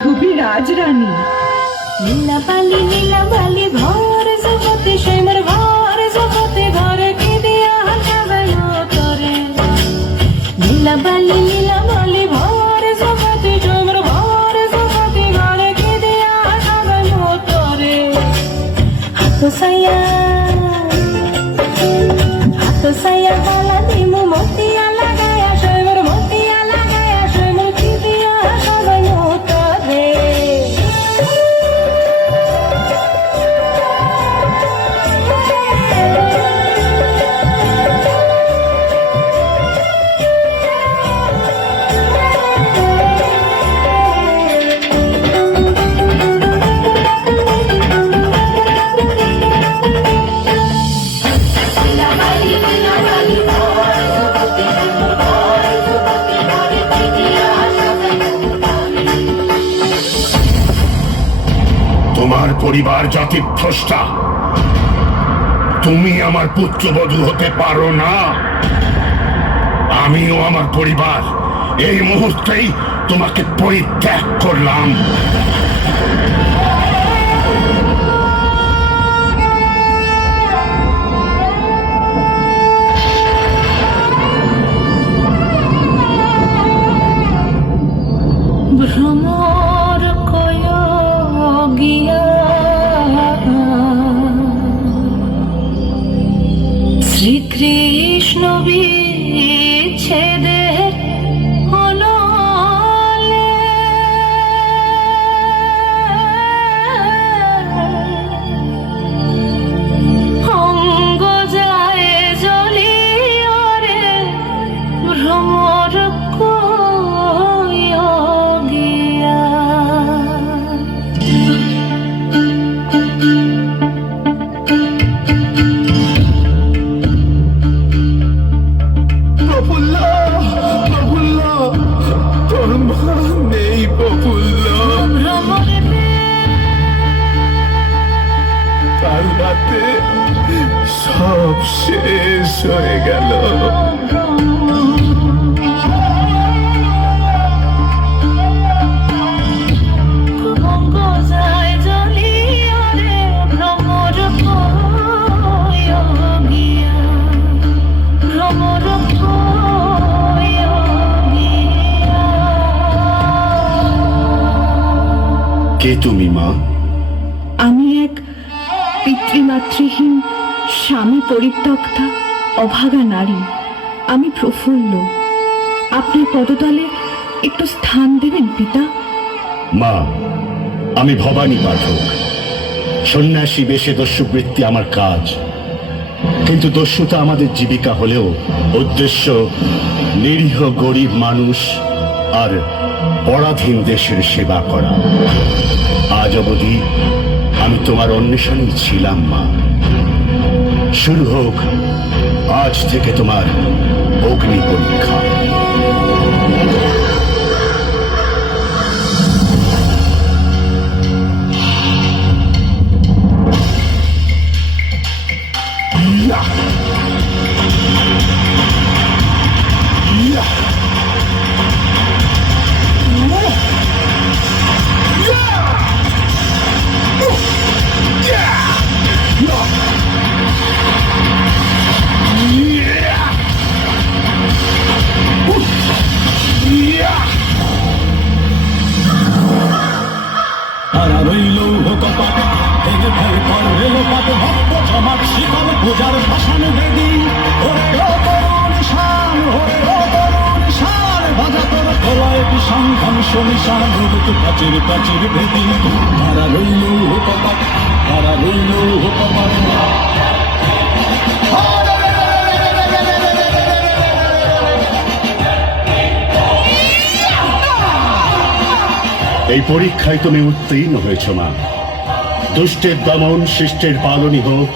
খুবই রাজরানী। নীলাবালি ভর জগতে শ্যামর ভর জগতে ঘরে কি দিয়া সাজাইলো তরে। নীলাবালি ভর জগতে শ্যামর ভর জগতে ঘরে কি দিয়া সাজাইলো তরে। হাত সাইয়া গলা দিমু মতিয়া লাগায়া শ্যামর মতিয়া লাগায়া শ্যামর কি দিয়া সাজাইলো তরে। তোমার পরিবার জাতির ধ্বস্টা, তুমি আমার পুত্রবধূ হতে পারো না। আমিও আমার পরিবার এই মুহূর্তেই তোমাকে পরিত্যাগ করলাম। ভ্রমর কয়গিয়া শ্রীকৃষ্ণ বিচ্ছেদের অনলে অঙ্গ যায় জ্বলিয়া রে ভ্রমর কয়গিয়া। প্রফুল্ল, প্রফুল্ল, তোর মা নেই প্রফুল্ল। ভ্রমরে কাল রাতে সব শেষ হয়ে গেল। অঙ্গ যায় জ্বলিয়া রে ভ্রমর কয়গিয়া ভ্রমর কয়গিয়া। কে তুমি মা? আমি এক পিতৃমাতৃহীন স্বামী পরিত্যক্তা অভাগা নারী। আমি প্রফুল্ল। আপনার পদতলে একটু স্থান দেবেন পিতা। মা, আমি ভবানী পাঠক। সন্ন্যাসী বেশে দস্যুবৃত্তি আমার কাজ, কিন্তু দস্যুতা আমাদের জীবিকা হলেও উদ্দেশ্য নিরীহ গরিব মানুষ আর পরাধীন দেশের সেবা করা। আজ অবধি আমি তোমার অন্বেষণেই ছিলাম মা। শুরু হোক আজ থেকে তোমার অগ্নি পরীক্ষা। এই পরীক্ষায় তুমি উত্তীর্ণ হয়েছ মা। দুষ্টের দমন, শিষ্টের পালনই হোক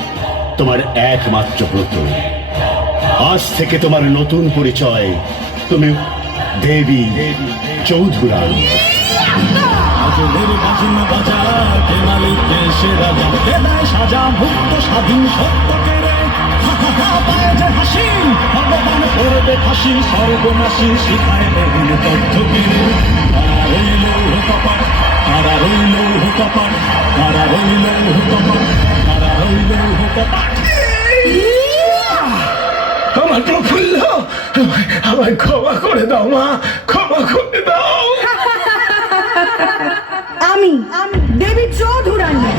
তোমার একমাত্র ব্রত। আজ থেকে তোমার নতুন পরিচয়, তুমি দেবী চৌধুরানী। সাজা মুক্ত স্বাধীন সত্য কেড়ে ভগবান করবে ফাঁসি সর্বনাশী শিখায় তথ্য রইল কপাট, কারা রইল কপাট, কারা রইল কপাট, কারা রইল কপাট। আমার প্রফুল্ল, আমায় ক্ষমা করে দাও মা, ক্ষমা করে দাও। আমি দেবী চৌধুরানী